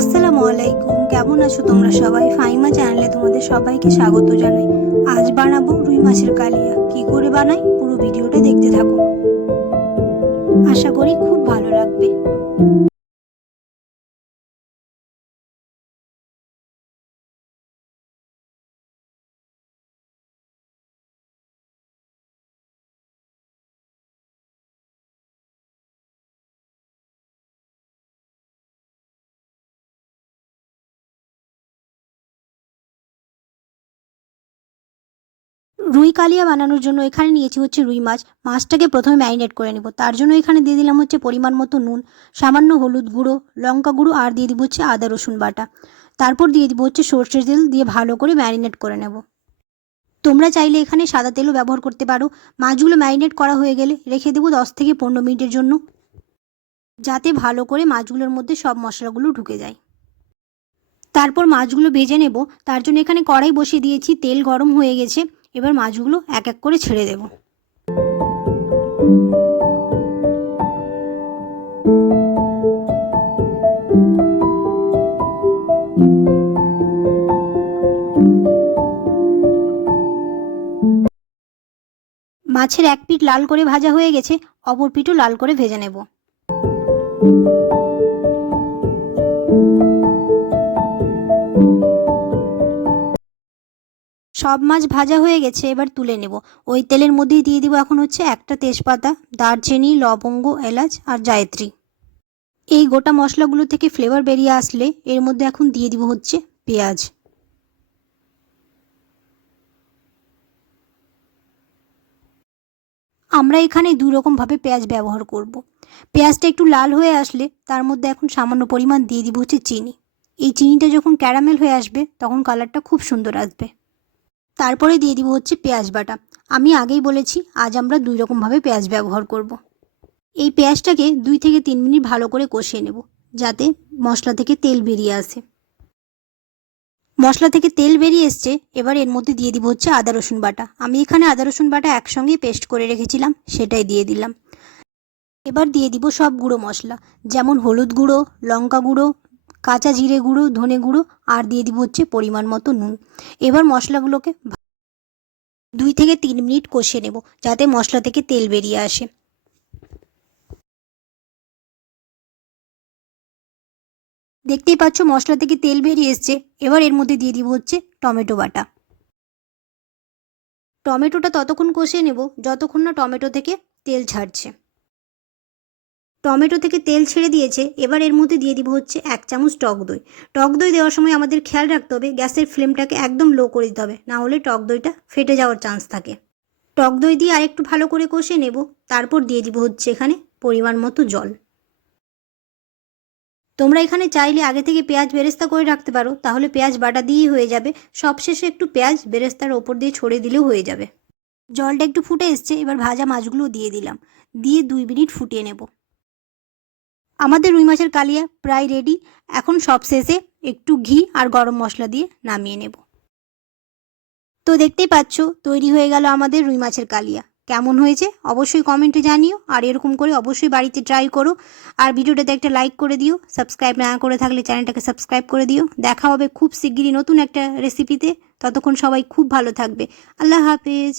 আসসালামু আলাইকুম, কেমন আছো তোমরা সবাই? ফাইমা চ্যানেলে তোমাদের সবাইকে স্বাগত জানাই। আজ বানাবো রুই মাছের কালিয়া। কি করে বানাই পুরো ভিডিওটা দেখতে থাকো, আশা করি খুব ভালো লাগবে। রুই কালিয়া বানানোর জন্য এখানে নিয়েছি হচ্ছে রুই মাছ। মাছটাকে প্রথমে ম্যারিনেট করে নেব। তার জন্য এখানে দিয়ে দিলাম হচ্ছে পরিমাণ মতো নুন, সামান্য হলুদ গুঁড়ো, লঙ্কা গুঁড়ো আর দিয়ে দিব হচ্ছে আদা রসুন বাটা। তারপর দিয়ে দিব হচ্ছে সর্ষের তেল, দিয়ে ভালো করে ম্যারিনেট করে নেব। তোমরা চাইলে এখানে সাদা তেলও ব্যবহার করতে পারো। মাছগুলো ম্যারিনেট করা হয়ে গেলে রেখে দেবো 10 থেকে 15 মিনিটের জন্য, যাতে ভালো করে মাছগুলোর মধ্যে সব মশলাগুলো ঢুকে যায়। তারপর মাছগুলো ভেজে নেব। তার জন্য এখানে কড়াই বসিয়ে দিয়েছি, তেল গরম হয়ে গেছে। এবার মাছগুলো এক এক করে ছেড়ে দেব। মাছের এক পিঠ লাল করে ভাজা হয়ে গেছে, অপর পিঠও লাল করে ভেজে নেব। সব মাছ ভাজা হয়ে গেছে, এবার তুলে নেব। ওই তেলের মধ্যেই দিয়ে দিব এখন হচ্ছে একটা তেজপাতা, দারচিনি, লবঙ্গ, এলাচ আর জায়ত্রী। এই গোটা মশলাগুলো থেকে ফ্লেভার বেরিয়ে আসলে এর মধ্যে এখন দিয়ে দিব হচ্ছে পেঁয়াজ। আমরা এখানে দুই রকমভাবে পেঁয়াজ ব্যবহার করব। পেঁয়াজটা একটু লাল হয়ে আসলে তার মধ্যে এখন সামান্য পরিমাণ দিয়ে দিব হচ্ছে চিনি। এই চিনিটা যখন ক্যারামেল হয়ে আসবে তখন কালারটা খুব সুন্দর আসবে। তারপরে দিয়ে দিব হচ্ছে পেঁয়াজ বাটা। আমি আগেই বলেছি আজ আমরা দুই রকমভাবে পেঁয়াজ ব্যবহার করব। এই পেঁয়াজটাকে 2 থেকে 3 মিনিট ভালো করে কষিয়ে নেব, যাতে মশলা থেকে তেল বেরিয়ে আসে। মশলা থেকে তেল বেরিয়ে এসছে, এবার এর মধ্যে দিয়ে দিব হচ্ছে আদা রসুন বাটা। আমি এখানে আদা রসুন বাটা একসঙ্গেই পেস্ট করে রেখেছিলাম, সেটাই দিয়ে দিলাম। এবার দিয়ে দিব সব গুঁড়ো মশলা, যেমন হলুদ গুঁড়ো, লঙ্কা গুঁড়ো, কাঁচা জিরে গুঁড়ো, ধনে গুঁড়ো আর দিয়ে দিব হচ্ছে পরিমাণ মতো নুন। এবার মশলাগুলোকে 2 থেকে 3 মিনিট কষিয়ে নেব, যাতে মশলা থেকে তেল বেরিয়ে আসে। দেখতেই পাচ্ছ মশলা থেকে তেল বেরিয়ে এসছে। এবার এর মধ্যে দিয়ে দিব হচ্ছে টমেটো বাটা। টমেটোটা ততক্ষণ কষিয়ে নেব যতক্ষণ না টমেটো থেকে তেল ছাড়ছে। টমেটো থেকে তেল ছেড়ে দিয়েছে, এবার এর মধ্যে দিয়ে দিব হচ্ছে 1 চামচ টক দই। টক দই দেওয়ার সময় আমাদের খেয়াল রাখতে হবে গ্যাসের ফ্লেমটাকে একদম লো করে দিতে হবে, না হলে টক দইটা ফেটে যাওয়ার চান্স থাকে। টক দই দিয়ে আরেকটু ভালো করে কষিয়ে নেব। তারপর দিয়ে দিব হচ্ছে এখানে পরিমাণ মতো জল। তোমরা এখানে চাইলে আগে থেকে পেঁয়াজ বেরেস্তা করে রাখতে পারো, তাহলে পেঁয়াজ বাটা দিয়েই হয়ে যাবে। সবশেষে একটু পেঁয়াজ বেরেস্তার ওপর দিয়ে ছড়িয়ে দিলেও হয়ে যাবে। জলটা একটু ফুটে এসছে, এবার ভাজা মাছগুলো দিয়ে দিলাম, দিয়ে 2 মিনিট ফুটিয়ে নেব। আমাদের রুই মাছের কালিয়া প্রায় রেডি। এখন সব শেষে একটু ঘি আর গরম মশলা দিয়ে নামিয়ে নেব। তো দেখতেই পাচ্ছ তৈরি হয়ে গেল আমাদের রুই মাছের কালিয়া। কেমন হয়েছে অবশ্যই কমেন্টে জানিও, আর এরকম করে অবশ্যই বাড়িতে ট্রাই করো। আর ভিডিওটাতে একটা লাইক করে দিও, সাবস্ক্রাইব না করে থাকলে চ্যানেলটাকে সাবস্ক্রাইব করে দিও। দেখা হবে খুব শিগগিরই নতুন একটা রেসিপিতে। ততক্ষণ সবাই খুব ভালো থাকবে। আল্লাহ হাফেজ।